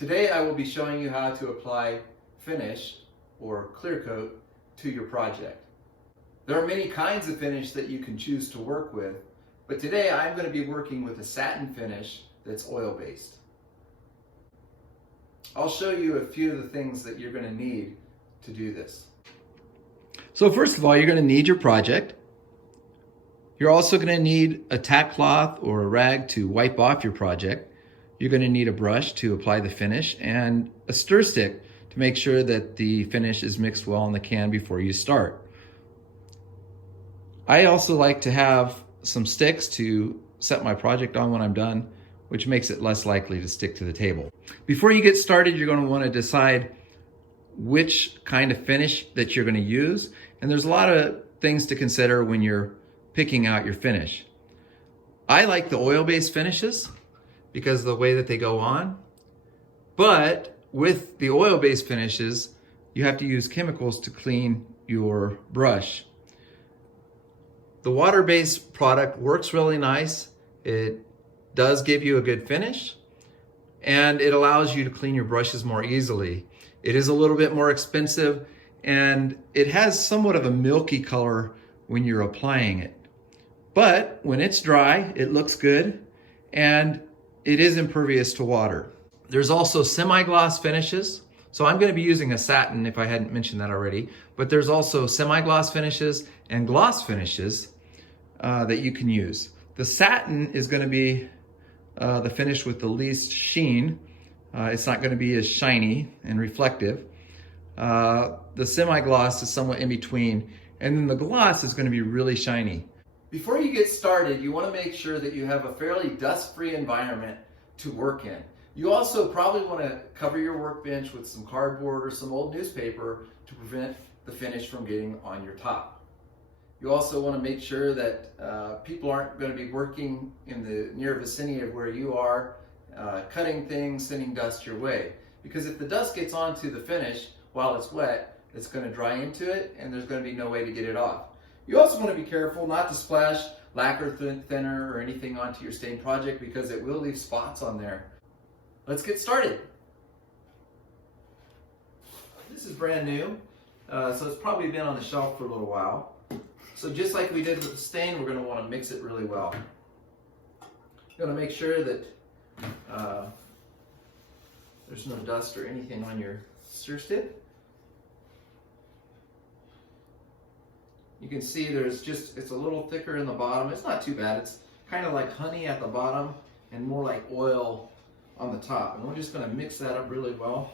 Today I will be showing you how to apply finish or clear coat to your project. There are many kinds of finish that you can choose to work with, but today I'm going to be working with a satin finish that's oil-based. I'll show you a few of the things that you're going to need to do this. So first of all, you're going to need your project. You're also going to need a tack cloth or a rag to wipe off your project. You're going to need a brush to apply the finish and a stir stick to make sure that the finish is mixed well in the can before you start. I also like to have some sticks to set my project on when I'm done, which makes it less likely to stick to the table. Before you get started, you're going to want to decide which kind of finish that you're going to use. And there's a lot of things to consider when you're picking out your finish. I like the oil-based finishes because of the way that they go on. But with the oil-based finishes, you have to use chemicals to clean your brush. The water-based product works really nice. It does give you a good finish, and it allows you to clean your brushes more easily. It is a little bit more expensive, and it has somewhat of a milky color when you're applying it. But when it's dry, it looks good, and it is impervious to water. There's also semi-gloss finishes. So I'm going to be using a satin if I hadn't mentioned that already, but there's also semi-gloss finishes and gloss finishes that you can use. The satin is going to be the finish with the least sheen. It's not going to be as shiny and reflective. The semi-gloss is somewhat in between, and then the gloss is going to be really shiny. Before you get started, you want to make sure that you have a fairly dust-free environment to work in. You also probably want to cover your workbench with some cardboard or some old newspaper to prevent the finish from getting on your top. You also want to make sure that people aren't going to be working in the near vicinity of where you are, cutting things, sending dust your way. Because if the dust gets onto the finish while it's wet, it's going to dry into it and there's going to be no way to get it off. You also want to be careful not to splash lacquer thinner or anything onto your stained project because it will leave spots on there. Let's get started. This is brand new, so it's probably been on the shelf for a little while. So just like we did with the stain, we're going to want to mix it really well. You're going to make sure that there's no dust or anything on your stir stick. You can see it's a little thicker in the bottom. It's not too bad. It's kind of like honey at the bottom and more like oil on the top. And we're just going to mix that up really well.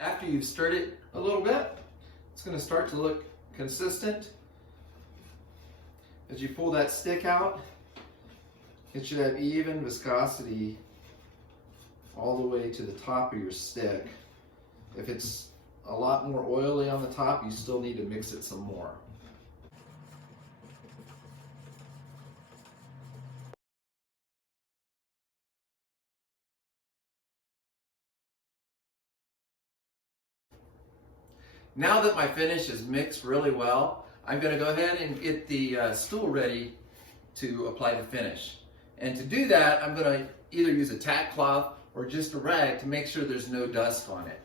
After you've stirred it a little bit, it's going to start to look consistent. As you pull that stick out, it should have even viscosity all the way to the top of your stick. If it's a lot more oily on the top, you still need to mix it some more. Now that my finish is mixed really well, I'm going to go ahead and get the stool ready to apply the finish. And to do that, I'm going to either use a tack cloth or just a rag to make sure there's no dust on it.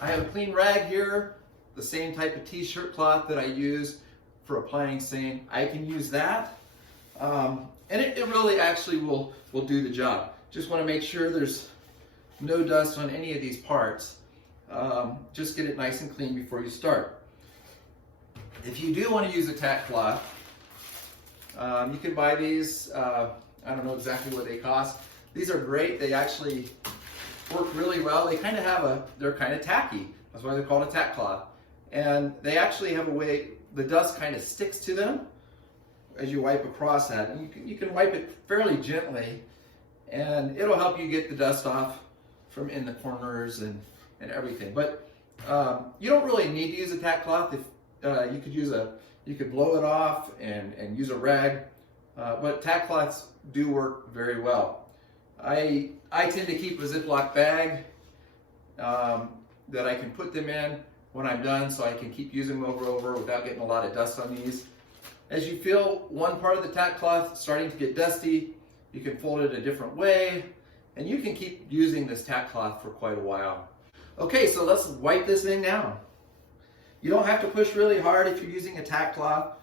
I have a clean rag here, the same type of t-shirt cloth that I use for applying stain. I can use that, and it really actually will do the job. Just want to make sure there's no dust on any of these parts. Just get it nice and clean before you start. If you do want to use a tack cloth, you can buy these. I don't know exactly what they cost. These are great. They actually work really well. They kind of they're kind of tacky. That's why they're called a tack cloth. And they actually have a way, the dust kind of sticks to them as you wipe across that. And you can wipe it fairly gently, and it'll help you get the dust off from in the corners and everything. But you don't really need to use a tack cloth. If you could blow it off and use a rag. But tack cloths do work very well. I tend to keep a Ziploc bag that I can put them in when I'm done, so I can keep using them over without getting a lot of dust on these. As you feel one part of the tack cloth starting to get dusty, You can fold it a different way, and you can keep using this tack cloth for quite a while. Okay, so let's wipe this thing down. You don't have to push really hard if you're using a tack cloth,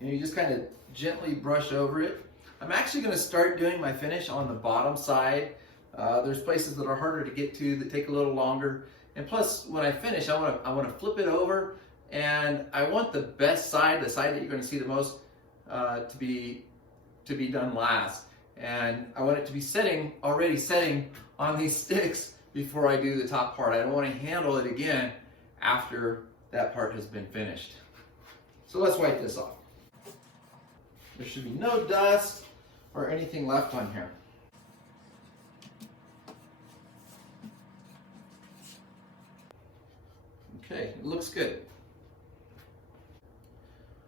and you just kind of gently brush over it. I'm actually going to start doing my finish on the bottom side. There's places that are harder to get to that take a little longer. And plus, when I finish, I want to flip it over, and I want the best side, the side that you're going to see the most, to be done last. And I want it to be already setting on these sticks before I do the top part. I don't want to handle it again after that part has been finished. So let's wipe this off. There should be no dust or anything left on here. Okay, it looks good.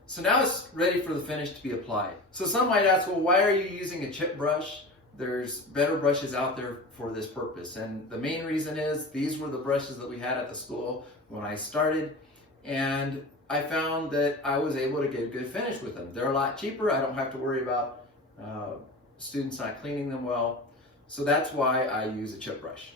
So now it's ready for the finish to be applied. So some might ask, well, why are you using a chip brush? There's better brushes out there for this purpose. And the main reason is these were the brushes that we had at the school when I started. And I found that I was able to get a good finish with them. They're a lot cheaper. I don't have to worry about students not cleaning them well. So that's why I use a chip brush.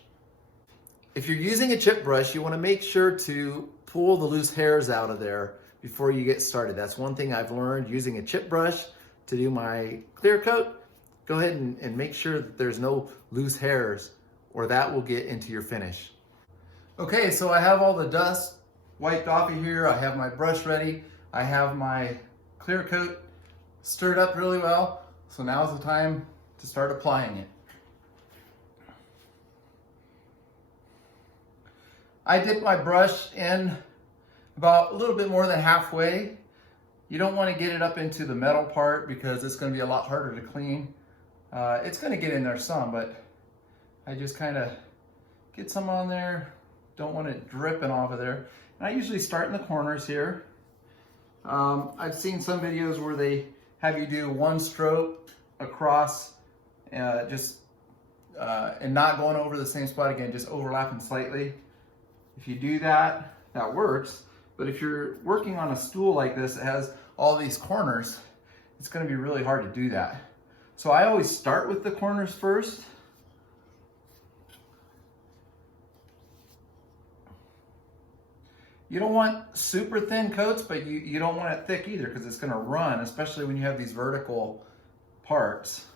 If you're using a chip brush, you want to make sure to pull the loose hairs out of there before you get started. That's one thing I've learned using a chip brush to do my clear coat. Go ahead and make sure that there's no loose hairs, or that will get into your finish. Okay, so I have all the dust wiped off of here. I have my brush ready. I have my clear coat stirred up really well. So now's the time to start applying it. I dip my brush in about a little bit more than halfway. You don't want to get it up into the metal part because it's going to be a lot harder to clean. It's going to get in there some, but I just kind of get some on there. Don't want it dripping off of there. And I usually start in the corners here. I've seen some videos where they have you do one stroke across, and not going over the same spot again, just overlapping slightly. If you do that, that works. But if you're working on a stool like this that has all these corners, it's going to be really hard to do that. So I always start with the corners first. You don't want super thin coats, but you don't want it thick either because it's going to run, especially when you have these vertical parts.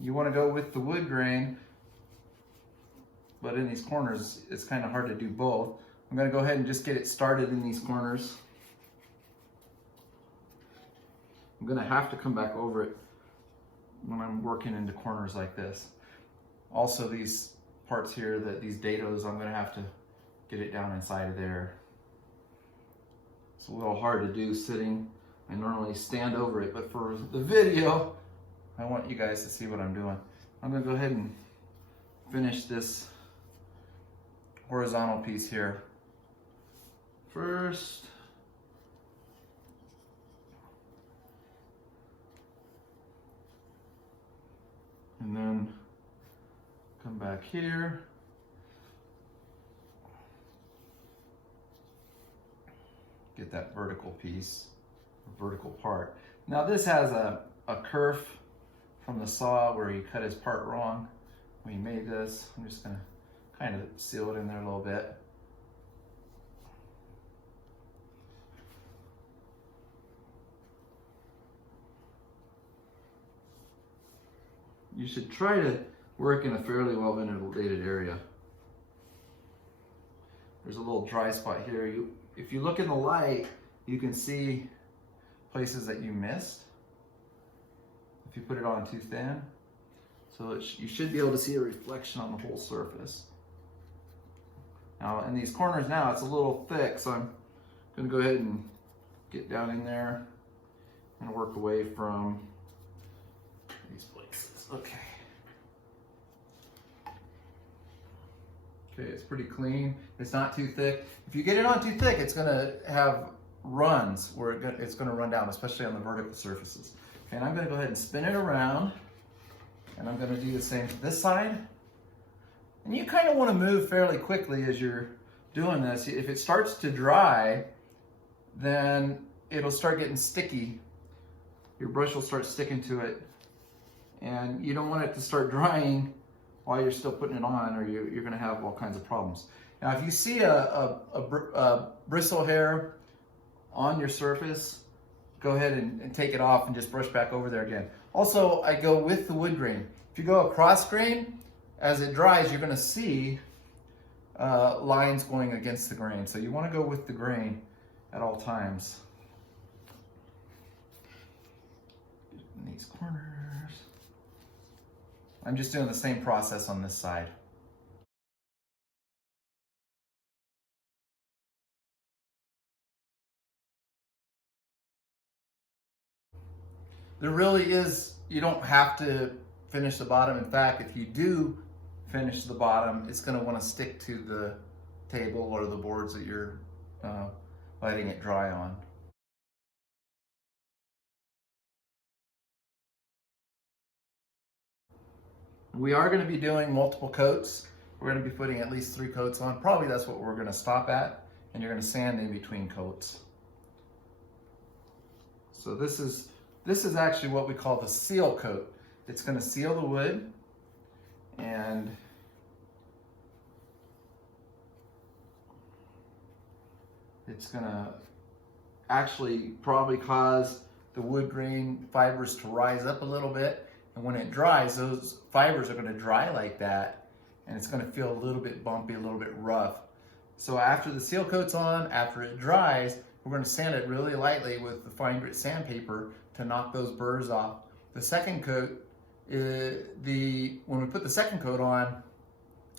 You want to go with the wood grain, but in these corners, it's kind of hard to do both. I'm going to go ahead and just get it started in these corners. I'm going to have to come back over it when I'm working into corners like this. Also, these parts here, these dados, I'm going to have to get it down inside of there. It's a little hard to do sitting. I normally stand over it, but for the video, I want you guys to see what I'm doing. I'm going to go ahead and finish this horizontal piece here first. And then come back here. Get that vertical piece, vertical part. Now this has a kerf from the saw where he cut his part wrong when he made this. I'm just gonna kind of seal it in there a little bit. You should try to work in a fairly well ventilated area. There's a little dry spot here. If you look in the light, you can see places that you missed if you put it on too thin. So you should be able to see a reflection on the whole surface. Now in these corners now, it's a little thick, so I'm gonna go ahead and get down in there and work away from these places. Okay. Okay, it's pretty clean. It's not too thick. If you get it on too thick, it's gonna have runs where it's gonna run down, especially on the vertical surfaces. Okay, and I'm gonna go ahead and spin it around, and I'm gonna do the same to this side. And you kind of want to move fairly quickly as you're doing this. If it starts to dry, then it'll start getting sticky. Your brush will start sticking to it and you don't want it to start drying while you're still putting it on, or you're going to have all kinds of problems. Now, if you see a bristle hair on your surface, go ahead and take it off and just brush back over there again. Also, I go with the wood grain. If you go across grain, as it dries, you're going to see lines going against the grain. So you want to go with the grain at all times. In these corners. I'm just doing the same process on this side. There really is, you don't have to finish the bottom. In fact, if you do finish the bottom, it's going to want to stick to the table or the boards that you're letting it dry on. We are going to be doing multiple coats. We're going to be putting at least 3 coats on. Probably that's what we're going to stop at, and you're going to sand in between coats. So this is actually what we call the seal coat. It's going to seal the wood, and it's going to actually probably cause the wood grain fibers to rise up a little bit. And when it dries, those fibers are going to dry like that, and it's going to feel a little bit bumpy, a little bit rough. So after the seal coat's on, after it dries, we're going to sand it really lightly with the fine grit sandpaper to knock those burrs off. The second coat, when we put the second coat on,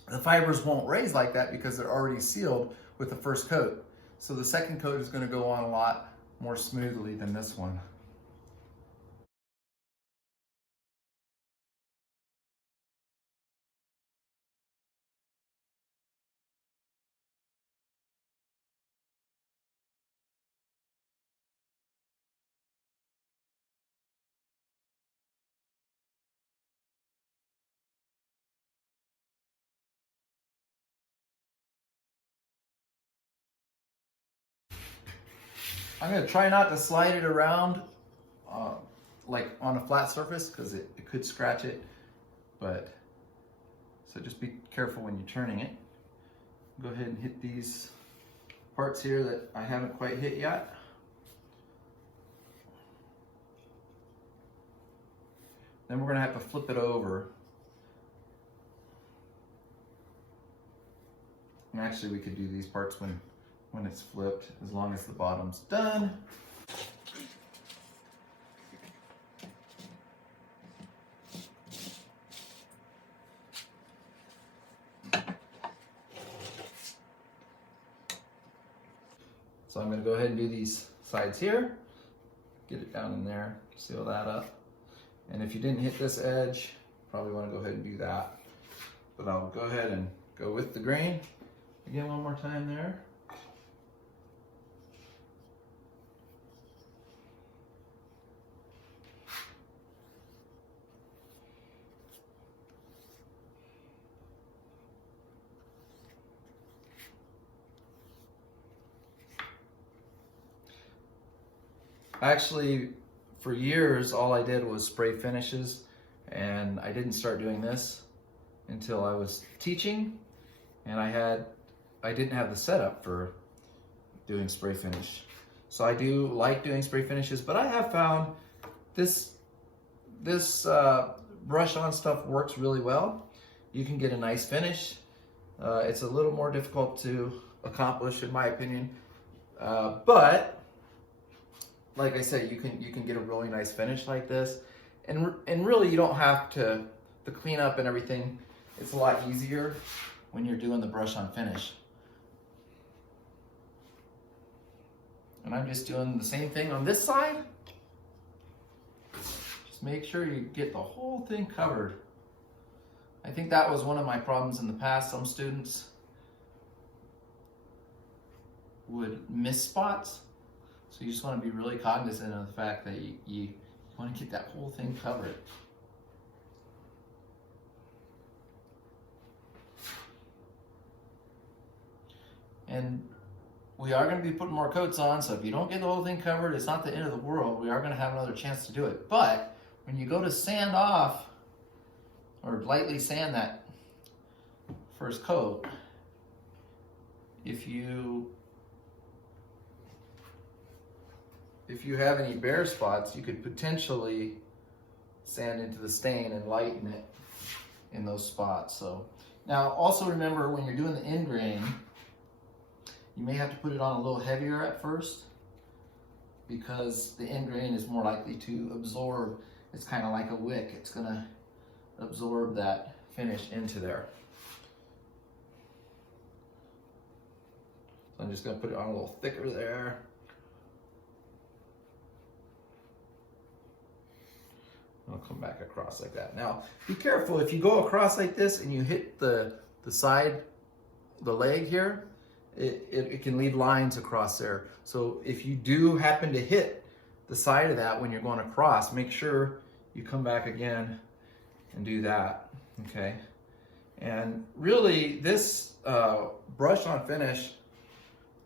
the fibers won't raise like that because they're already sealed with the first coat. So the second coat is going to go on a lot more smoothly than this one. I'm going to try not to slide it around like on a flat surface because it could scratch it, but so just be careful when you're turning it. Go ahead and hit these parts here that I haven't quite hit yet. Then we're going to have to flip it over. And actually we could do these parts when it's flipped, as long as the bottom's done. So I'm going to go ahead and do these sides here, get it down in there, seal that up. And if you didn't hit this edge, probably want to go ahead and do that. But I'll go ahead and go with the grain again one more time there. Actually, for years, all I did was spray finishes, and I didn't start doing this until I was teaching, and I didn't have the setup for doing spray finish. So I do like doing spray finishes, but I have found this brush on stuff works really well. You can get a nice finish. It's a little more difficult to accomplish, in my opinion, but like I said, you can get a really nice finish like this, and really you don't have to clean up and everything. It's a lot easier when you're doing the brush on finish. And I'm just doing the same thing on this side. Just make sure you get the whole thing covered. I think that was one of my problems in the past. Some students would miss spots. So you just want to be really cognizant of the fact that you want to get that whole thing covered. And we are going to be putting more coats on, so if you don't get the whole thing covered, it's not the end of the world. We are going to have another chance to do it. But when you go to sand off or lightly sand that first coat, if you have any bare spots, you could potentially sand into the stain and lighten it in those spots. So now also remember, when you're doing the end grain, you may have to put it on a little heavier at first, because the end grain is more likely to absorb. It's kind of like a wick. It's gonna absorb that finish into there. So I'm just gonna put it on a little thicker there. I'll come back across like that. Now, be careful, if you go across like this and you hit the side, the leg here, it can leave lines across there. So if you do happen to hit the side of that when you're going across, make sure you come back again and do that, okay? And really, this brush on finish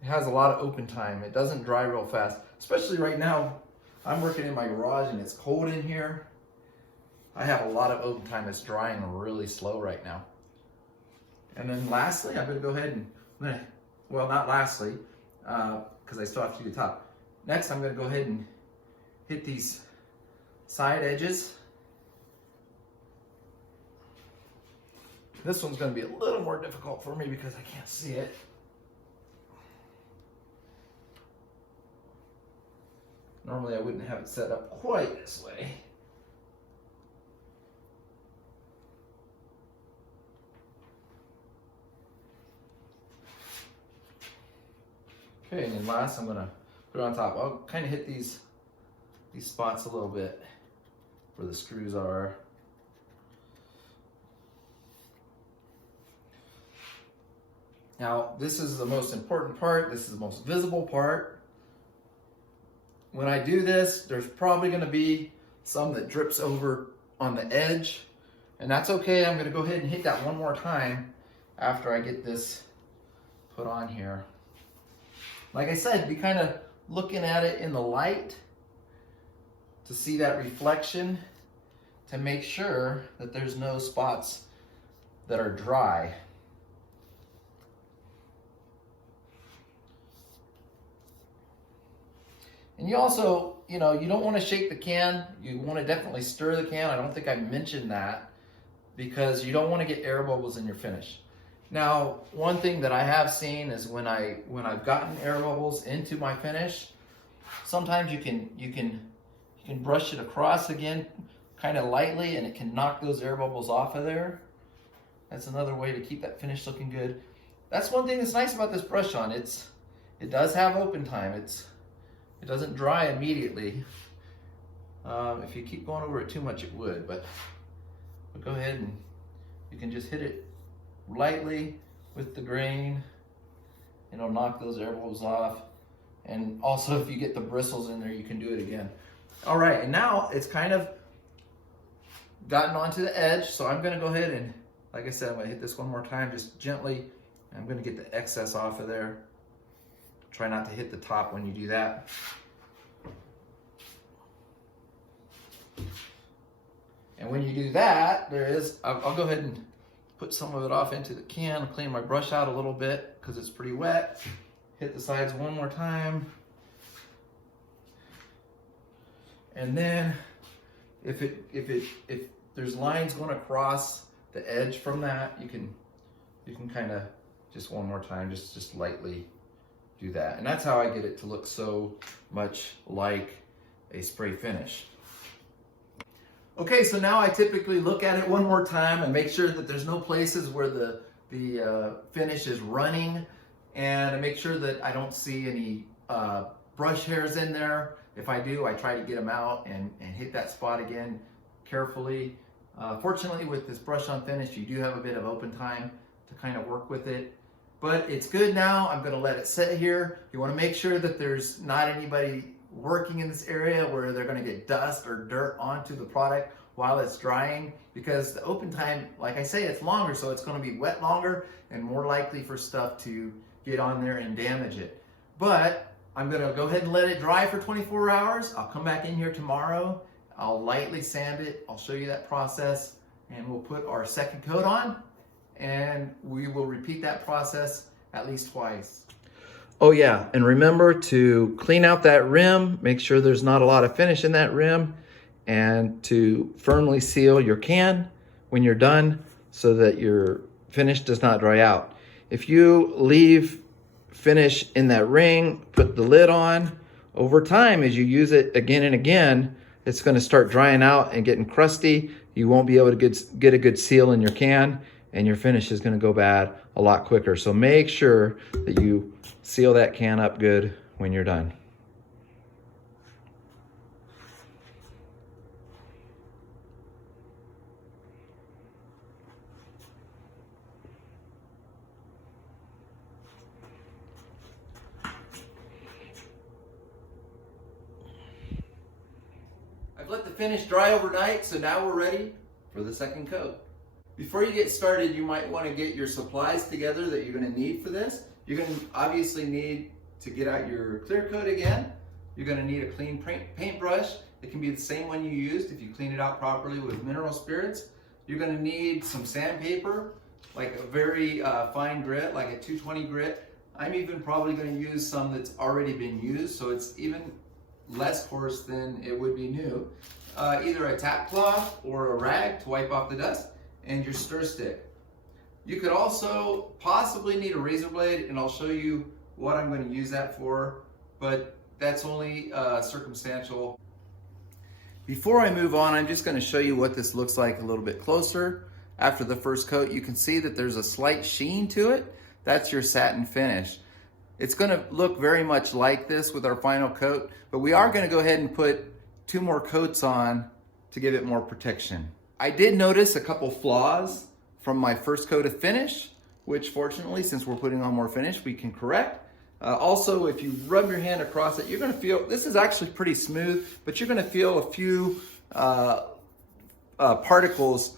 has a lot of open time. It doesn't dry real fast, especially right now. I'm working in my garage and it's cold in here. I have a lot of open time. It's drying really slow right now. And then lastly, I'm gonna go ahead and, well, not lastly, because I still have to do the top. Next, I'm gonna go ahead and hit these side edges. This one's gonna be a little more difficult for me because I can't see it. Normally I wouldn't have it set up quite this way. Okay, and then last I'm gonna put it on top. I'll kind of hit these spots a little bit where the screws are. Now, this is the most important part. This is the most visible part. When I do this, there's probably gonna be some that drips over on the edge, and that's okay. I'm gonna go ahead and hit that one more time after I get this put on here. Like I said, be kind of looking at it in the light to see that reflection, to make sure that there's no spots that are dry. And you also, you don't want to shake the can. You want to definitely stir the can. I don't think I mentioned that, because you don't want to get air bubbles in your finish. Now, one thing that I have seen is when I've gotten air bubbles into my finish, sometimes you can brush it across again, kind of lightly, and it can knock those air bubbles off of there. That's another way to keep that finish looking good. That's one thing that's nice about this brush on. It does have open time. It doesn't dry immediately. If you keep going over it too much, it would, but go ahead and you can just hit it lightly with the grain. It'll knock those air bubbles off. And also, if you get the bristles in there, you can do it again. All right, and now it's kind of gotten onto the edge, so I'm gonna go ahead and, like I said, I'm gonna hit this one more time, just gently. I'm gonna get the excess off of there. Try not to hit the top when you do that. And when you do that, I'll go ahead and put some of it off into the can, clean my brush out a little bit because it's pretty wet. Hit the sides one more time. And then if there's lines going across the edge from that, you can kind of just one more time, just lightly do that. And that's how I get it to look so much like a spray finish. Okay, so now I typically look at it one more time and make sure that there's no places where the finish is running, and I make sure that I don't see any brush hairs in there. If I do, I try to get them out and hit that spot again carefully. Fortunately, with this brush on finish, you do have a bit of open time to kind of work with it. But it's good now. I'm gonna let it sit here. You wanna make sure that there's not anybody working in this area where they're gonna get dust or dirt onto the product while it's drying, because the open time, like I say, it's longer, so it's gonna be wet longer and more likely for stuff to get on there and damage it. But I'm gonna go ahead and let it dry for 24 hours. I'll come back in here tomorrow I'll lightly sand it. I'll show you that process, and we'll put our second coat on, and we will repeat that process at least twice. Oh yeah, and remember to clean out that rim, make sure there's not a lot of finish in that rim, and to firmly seal your can when you're done so that your finish does not dry out. If you leave finish in that ring, put the lid on, over time as you use it again and again, it's going to start drying out and getting crusty. You won't be able to get a good seal in your can, and your finish is going to go bad a lot quicker. So make sure that you seal that can up good when you're done. I've let the finish dry overnight, so now we're ready for the second coat. Before you get started, you might want to get your supplies together that you're going to need for this. You're going to obviously need to get out your clear coat again. You're going to need a clean paintbrush. It can be the same one you used if you clean it out properly with mineral spirits. You're going to need some sandpaper, like a very fine grit, like a 220 grit. I'm even probably going to use some that's already been used, so it's even less coarse than it would be new. Either a tap cloth or a rag to wipe off the dust, and your stir stick. You could also possibly need a razor blade, and I'll show you what I'm going to use that for, but that's only circumstantial. Before I move on, I'm just going to show you what this looks like a little bit closer. After the first coat, you can see that there's a slight sheen to it. That's your satin finish. It's going to look very much like this with our final coat, but we are going to go ahead and put 2 more coats on to give it more protection. I did notice a couple flaws from my first coat of finish, which fortunately, since we're putting on more finish, we can correct. Also, if you rub your hand across it, you're going to feel, this is actually pretty smooth, but you're going to feel a few particles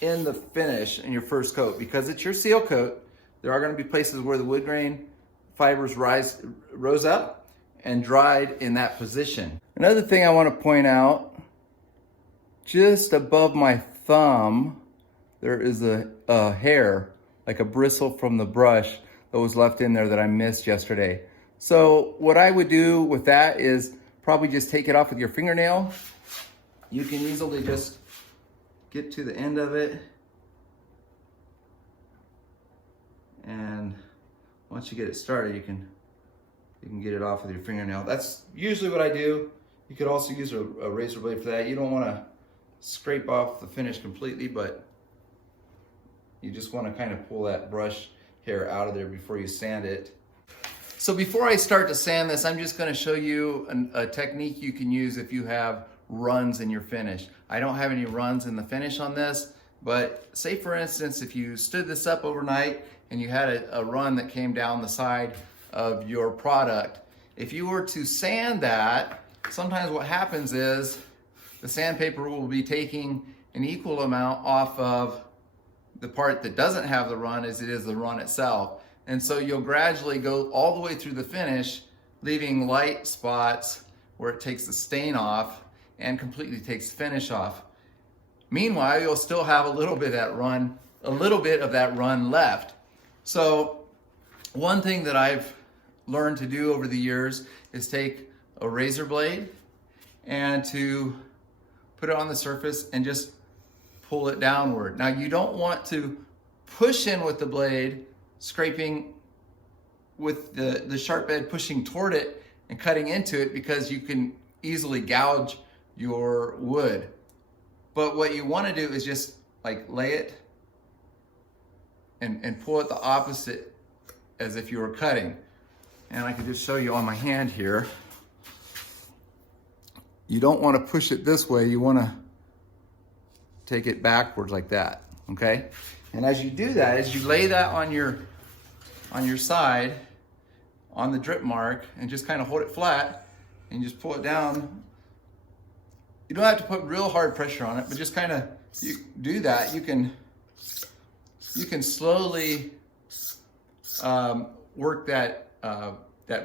in the finish in your first coat. Because it's your seal coat, there are going to be places where the wood grain fibers rose up and dried in that position. Another thing I want to point out, just above my thumb, there is a hair, like a bristle from the brush that was left in there that I missed yesterday. So what I would do with that is probably just take it off with your fingernail. You can easily just get to the end of it, and once you get it started, you can get it off with your fingernail. That's usually what I do. You could also use a razor blade for that. You don't want to scrape off the finish completely, but you just want to kind of pull that brush hair out of there before you sand it. So before I start to sand this, I'm just going to show you a technique you can use if you have runs in your finish. I don't have any runs in the finish on this, but say for instance, if you stood this up overnight and you had a run that came down the side of your product, if you were to sand that, sometimes what happens is the sandpaper will be taking an equal amount off of the part that doesn't have the run as it is the run itself. And so you'll gradually go all the way through the finish, leaving light spots where it takes the stain off and completely takes the finish off. Meanwhile, you'll still have a little bit of that run left. So one thing that I've learned to do over the years is take a razor blade and to put it on the surface and just pull it downward. Now you don't want to push in with the blade, scraping with the sharp edge pushing toward it and cutting into it, because you can easily gouge your wood. But what you want to do is just like lay it and pull it the opposite as if you were cutting. And I can just show you on my hand here. You don't want to push it this way, you want to take it backwards like that, okay? And as you do that, as you lay that on your side, on the drip mark, and just kind of hold it flat, and just pull it down. You don't have to put real hard pressure on it, but just kind of, you do that, you can slowly work that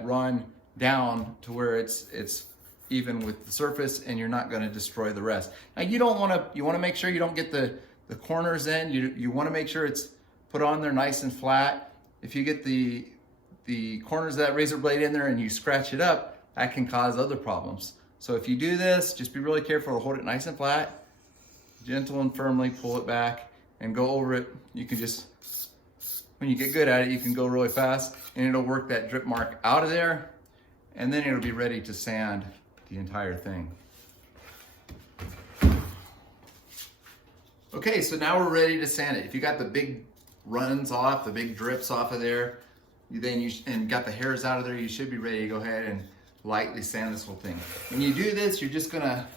run down to where it's even with the surface, and you're not going to destroy the rest. Now you want to make sure you don't get the corners in. You want to make sure it's put on there nice and flat. If you get the corners of that razor blade in there and you scratch it up, that can cause other problems. So if you do this, just be really careful to hold it nice and flat, gentle and firmly pull it back and go over it. You can just, when you get good at it, you can go really fast and it'll work that drip mark out of there, and then it'll be ready to sand the entire thing. Okay, so now we're ready to sand it. If you got the big runs off, the big drips off of there, and got the hairs out of there, you should be ready to go ahead and lightly sand this whole thing. When you do this, you're just gonna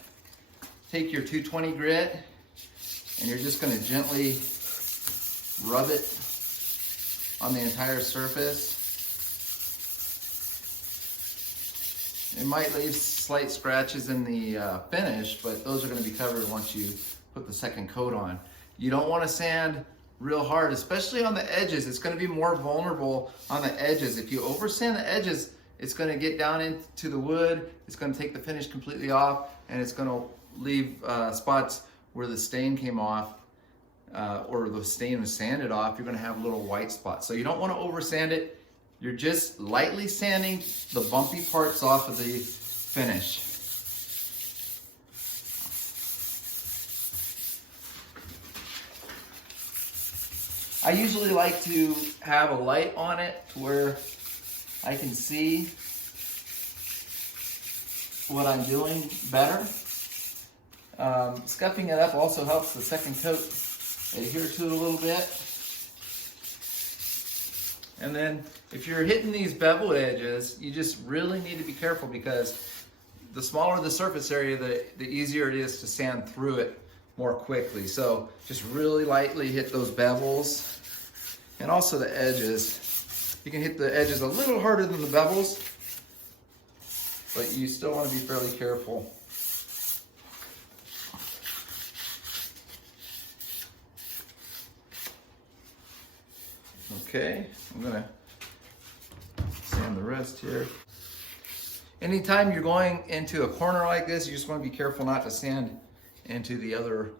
take your 220 grit and you're just gonna gently rub it on the entire surface. It might leave slight scratches in the finish, but those are gonna be covered once you put the second coat on. You don't wanna sand real hard, especially on the edges. It's gonna be more vulnerable on the edges. If you over sand the edges, it's gonna get down into the wood, it's gonna take the finish completely off, and it's gonna leave spots where the stain came off, or the stain was sanded off. You're gonna have little white spots. So you don't wanna over sand it. You're just lightly sanding the bumpy parts off of the finish. I usually like to have a light on it to where I can see what I'm doing better. Scuffing it up also helps the second coat adhere to it a little bit. And then if you're hitting these beveled edges, you just really need to be careful, because the smaller the surface area, the easier it is to sand through it more quickly. So just really lightly hit those bevels and also the edges. You can hit the edges a little harder than the bevels, but you still want to be fairly careful. Okay, I'm gonna sand the rest here. Anytime you're going into a corner like this, you just want to be careful not to sand into the other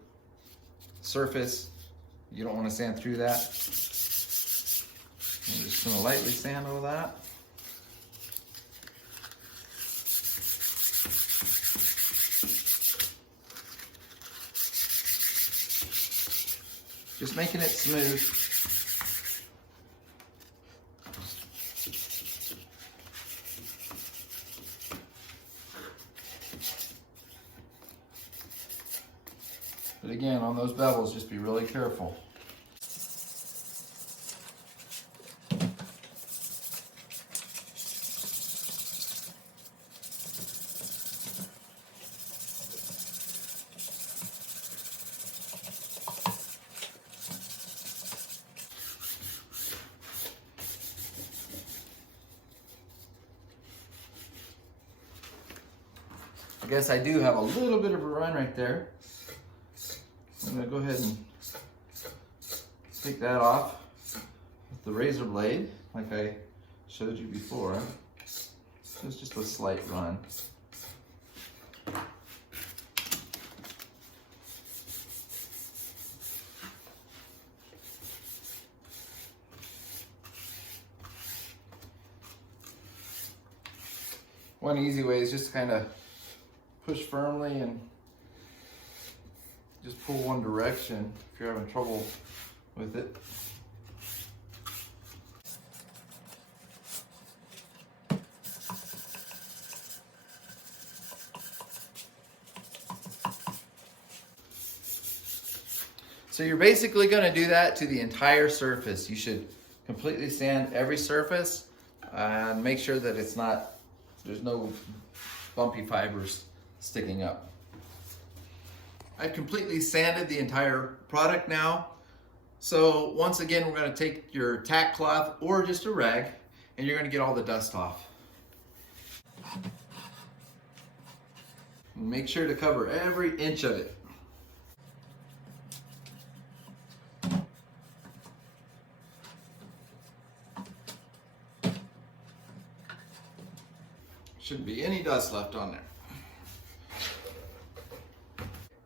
surface. You don't want to sand through that. I'm just going to lightly sand all that. Just making it smooth. But again, on those bevels, just be really careful. I guess I do have a little bit of a run right there. I'm gonna go ahead and take that off with the razor blade, like I showed you before. It's just a slight run. One easy way is just kind of push firmly and just pull one direction if you're having trouble with it. So you're basically going to do that to the entire surface. You should completely sand every surface and make sure that there's no bumpy fibers sticking up. I've completely sanded the entire product now. So once again, we're going to take your tack cloth or just a rag, and you're going to get all the dust off. And make sure to cover every inch of it. Shouldn't be any dust left on there.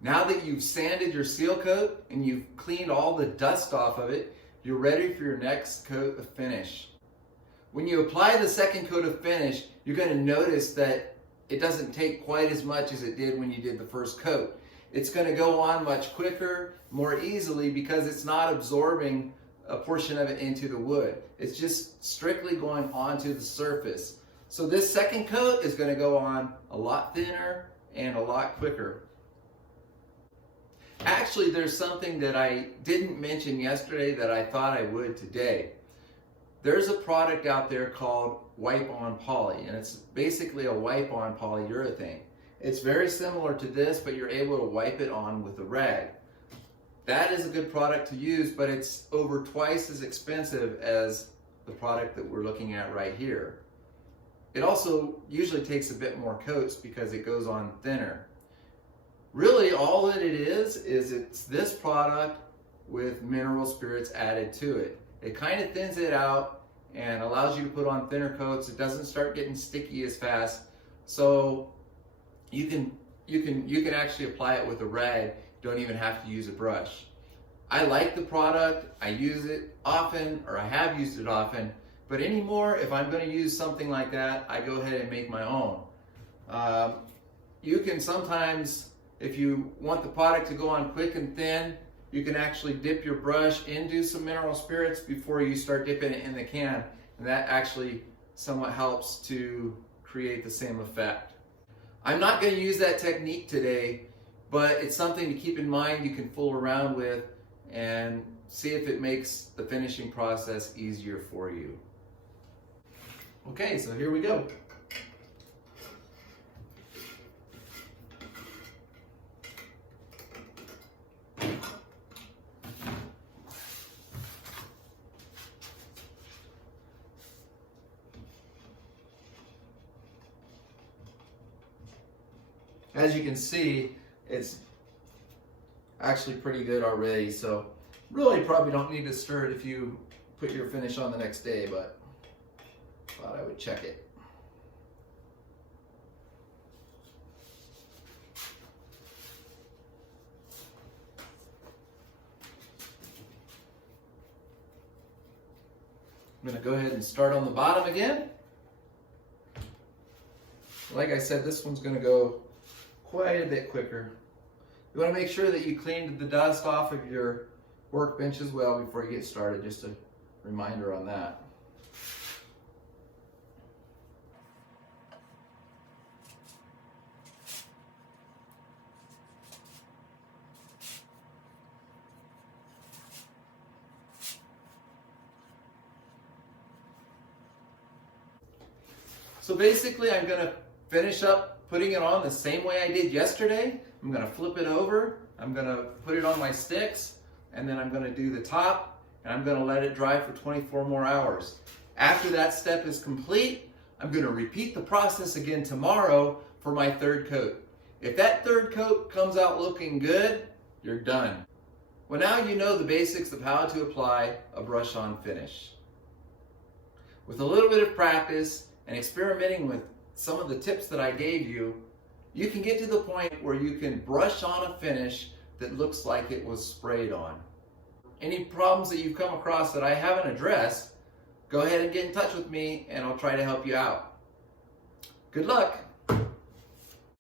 Now that you've sanded your seal coat and you've cleaned all the dust off of it, you're ready for your next coat of finish. When you apply the second coat of finish, you're going to notice that it doesn't take quite as much as it did when you did the first coat. It's going to go on much quicker, more easily, because it's not absorbing a portion of it into the wood. It's just strictly going onto the surface. So this second coat is going to go on a lot thinner and a lot quicker. Actually, there's something that I didn't mention yesterday that I thought I would today. There's a product out there called Wipe-On Poly, and it's basically a wipe-on polyurethane. It's very similar to this, but you're able to wipe it on with a rag. That is a good product to use, but it's over twice as expensive as the product that we're looking at right here. It also usually takes a bit more coats because it goes on thinner. Really, all that it is it's this product with mineral spirits added to it. It kind of thins it out and allows you to put on thinner coats. It doesn't start getting sticky as fast, so you can actually apply it with a rag. You don't even have to use a brush. I like the product. I use it often, or I have used it often. But anymore, if I'm going to use something like that, I go ahead and make my own. You can sometimes, if you want the product to go on quick and thin, you can actually dip your brush into some mineral spirits before you start dipping it in the can, and that actually somewhat helps to create the same effect. I'm not going to use that technique today, but it's something to keep in mind. You can fool around with and see if it makes the finishing process easier for you. Okay, so here we go. As you can see, it's actually pretty good already, so really probably don't need to stir it if you put your finish on the next day, but thought I would check it. I'm going to go ahead and start on the bottom again. Like I said, this one's going to go quite a bit quicker. You want to make sure that you cleaned the dust off of your workbench as well before you get started. Just a reminder on that. So basically, I'm going to finish up putting it on the same way I did yesterday. I'm going to flip it over, I'm going to put it on my sticks, and then I'm going to do the top, and I'm going to let it dry for 24 more hours. After that step is complete, I'm going to repeat the process again tomorrow for my third coat. If that third coat comes out looking good, you're done. Well, now you know the basics of how to apply a brush-on finish. With a little bit of practice and experimenting with some of the tips that I gave you, you can get to the point where you can brush on a finish that looks like it was sprayed on. Any problems that you've come across that I haven't addressed, go ahead and get in touch with me and I'll try to help you out. Good luck!